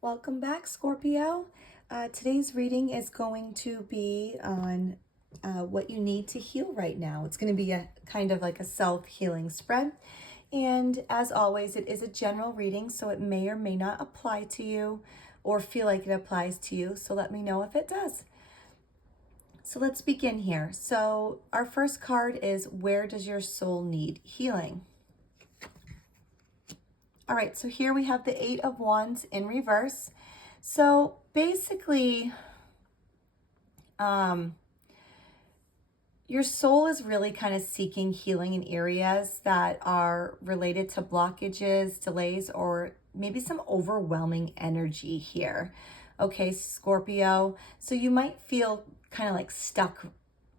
Welcome back, Scorpio. Today's reading is going to be on what you need to heal right now. It's going to be a kind of like a self-healing spread. And as always, it is a general reading, so it may or may not apply to you or feel like it applies to you. So let me know if it does. So let's begin here. So our first card is, where does your soul need healing? All right, so here we have the Eight of Wands in reverse. So basically, your soul is really kind of seeking healing in areas that are related to blockages, delays, or maybe some overwhelming energy here. Okay, Scorpio. So you might feel kind of like stuck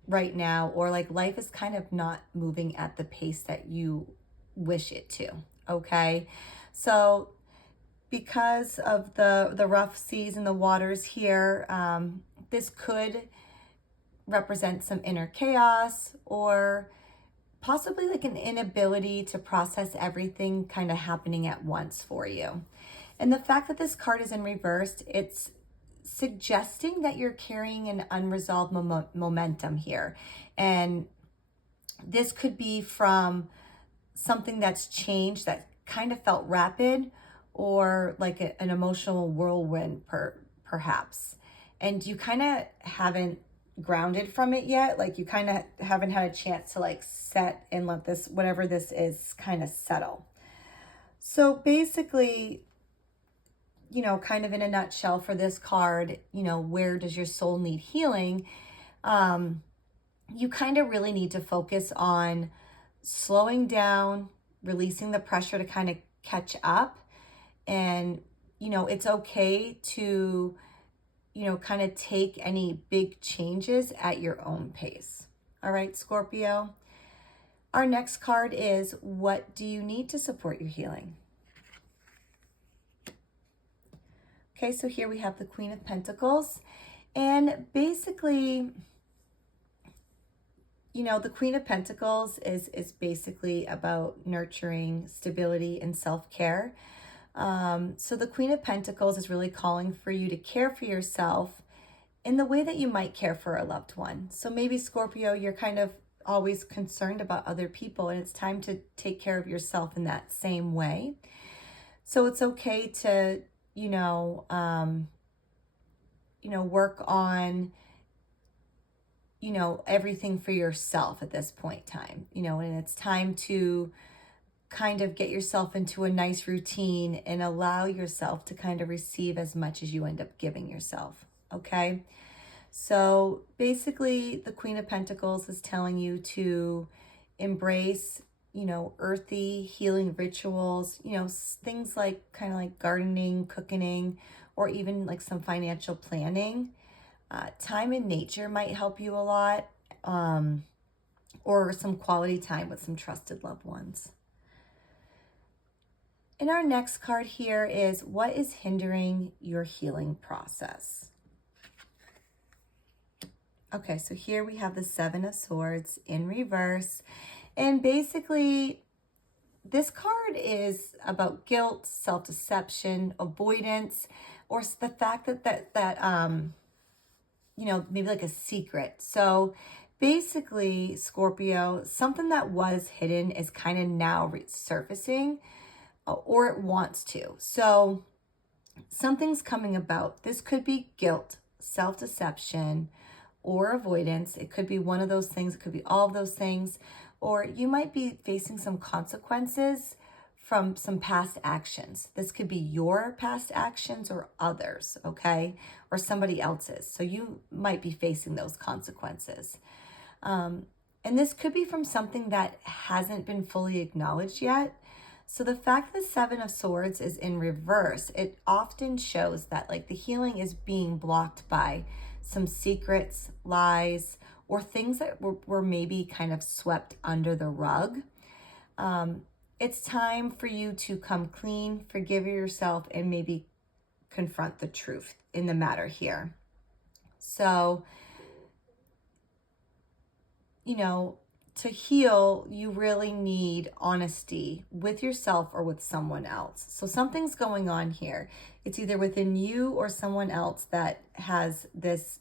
right now, or like life is kind of not moving at the pace that you wish it to. Okay, so because of the rough seas and the waters here, this could represent some inner chaos or possibly like an inability to process everything kind of happening at once for you. And the fact that this card is in reversed, it's suggesting that you're carrying an unresolved momentum here. And this could be from something that's changed that kind of felt rapid, or like an emotional whirlwind perhaps. And you kind of haven't grounded from it yet. Like you kind of haven't had a chance to like set and let this, whatever this is, kind of settle. So basically, kind of in a nutshell for this card, where does your soul need healing? You kind of really need to focus on slowing down, releasing the pressure to kind of catch up. And, it's okay to, kind of take any big changes at your own pace. All right, Scorpio. Our next card is, what do you need to support your healing? Okay, so here we have the Queen of Pentacles. And basically, the Queen of Pentacles is basically about nurturing, stability, and self-care. So the Queen of Pentacles is really calling for you to care for yourself in the way that you might care for a loved one. So maybe, Scorpio, you're kind of always concerned about other people, and it's time to take care of yourself in that same way. So it's okay to, work on, everything for yourself at this point in time, and it's time to kind of get yourself into a nice routine and allow yourself to kind of receive as much as you end up giving yourself. Okay. So basically, the Queen of Pentacles is telling you to embrace, earthy healing rituals, things like kind of like gardening, cooking, or even like some financial planning. Time in nature might help you a lot, or some quality time with some trusted loved ones. And our next card here is, what is hindering your healing process? Okay, so here we have the Seven of Swords in reverse. And basically, this card is about guilt, self-deception, avoidance, or the fact that maybe like a secret. So basically, Scorpio, something that was hidden is kind of now resurfacing, or it wants to. So something's coming about. This could be guilt, self-deception, or avoidance. It could be one of those things. It could be all of those things. Or you might be facing some consequences from some past actions. This could be your past actions or others, okay? Or somebody else's. So you might be facing those consequences. And this could be from something that hasn't been fully acknowledged yet. So the fact that the Seven of Swords is in reverse, it often shows that like the healing is being blocked by some secrets, lies, or things that were maybe kind of swept under the rug. It's time for you to come clean, forgive yourself, and maybe confront the truth in the matter here. So, to heal, you really need honesty with yourself or with someone else. So something's going on here. It's either within you or someone else that has this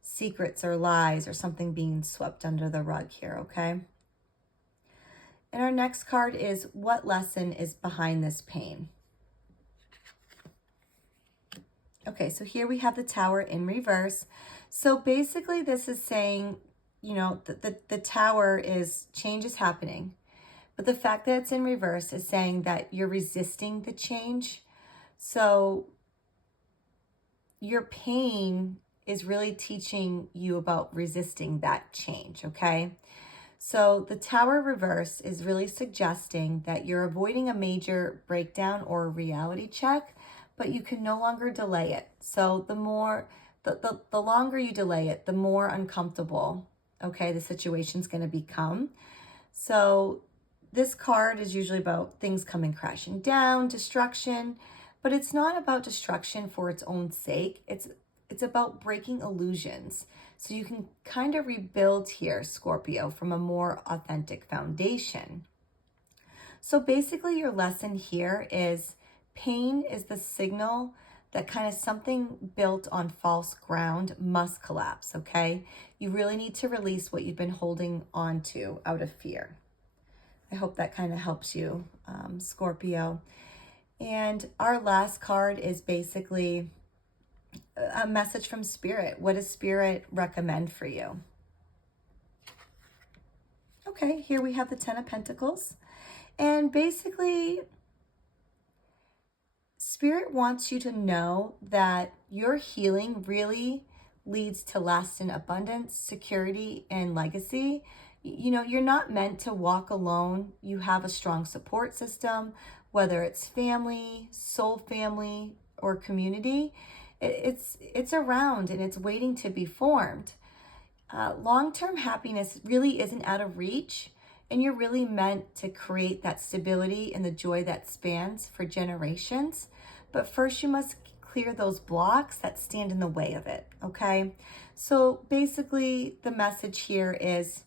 secrets or lies or something being swept under the rug here, okay? And our next card is, what lesson is behind this pain? Okay, so here we have the Tower in reverse. So basically this is saying, you know, the Tower is, change is happening. But the fact that it's in reverse is saying that you're resisting the change. So your pain is really teaching you about resisting that change, okay? So the Tower reverse is really suggesting that you're avoiding a major breakdown or a reality check, but you can no longer delay it. So the longer you delay it, the more uncomfortable, okay, the situation's going to become. So this card is usually about things coming crashing down, destruction, but it's not about destruction for its own sake. It's about breaking illusions. So you can kind of rebuild here, Scorpio, from a more authentic foundation. So basically your lesson here is pain is the signal that kind of something built on false ground must collapse, okay? You really need to release what you've been holding on to out of fear. I hope that kind of helps you, Scorpio. And our last card is basically a message from Spirit. What does Spirit recommend for you? Okay, here we have the Ten of Pentacles. And basically, Spirit wants you to know that your healing really leads to lasting abundance, security, and legacy. You know, you're not meant to walk alone. You have a strong support system, whether it's family, soul family, or community. It's around and it's waiting to be formed. Long-term happiness really isn't out of reach, and you're really meant to create that stability and the joy that spans for generations. But first you must clear those blocks that stand in the way of it, okay? So basically the message here is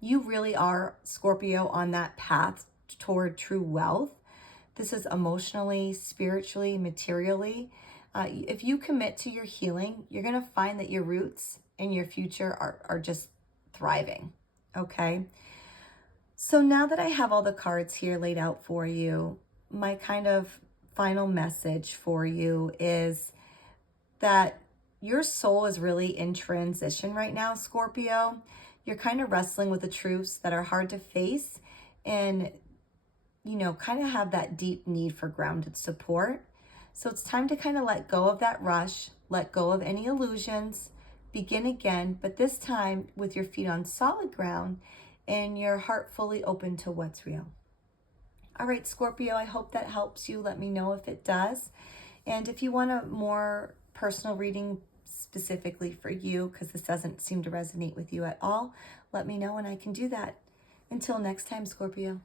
you really are, Scorpio, on that path toward true wealth. This is emotionally, spiritually, materially. If you commit to your healing, you're going to find that your roots and your future are just thriving, okay? So now that I have all the cards here laid out for you, my kind of final message for you is that your soul is really in transition right now, Scorpio. You're kind of wrestling with the truths that are hard to face and, you know, kind of have that deep need for grounded support. So it's time to kind of let go of that rush, let go of any illusions, begin again, but this time with your feet on solid ground and your heart fully open to what's real. All right, Scorpio, I hope that helps you. Let me know if it does. And if you want a more personal reading specifically for you, because this doesn't seem to resonate with you at all, let me know and I can do that. Until next time, Scorpio.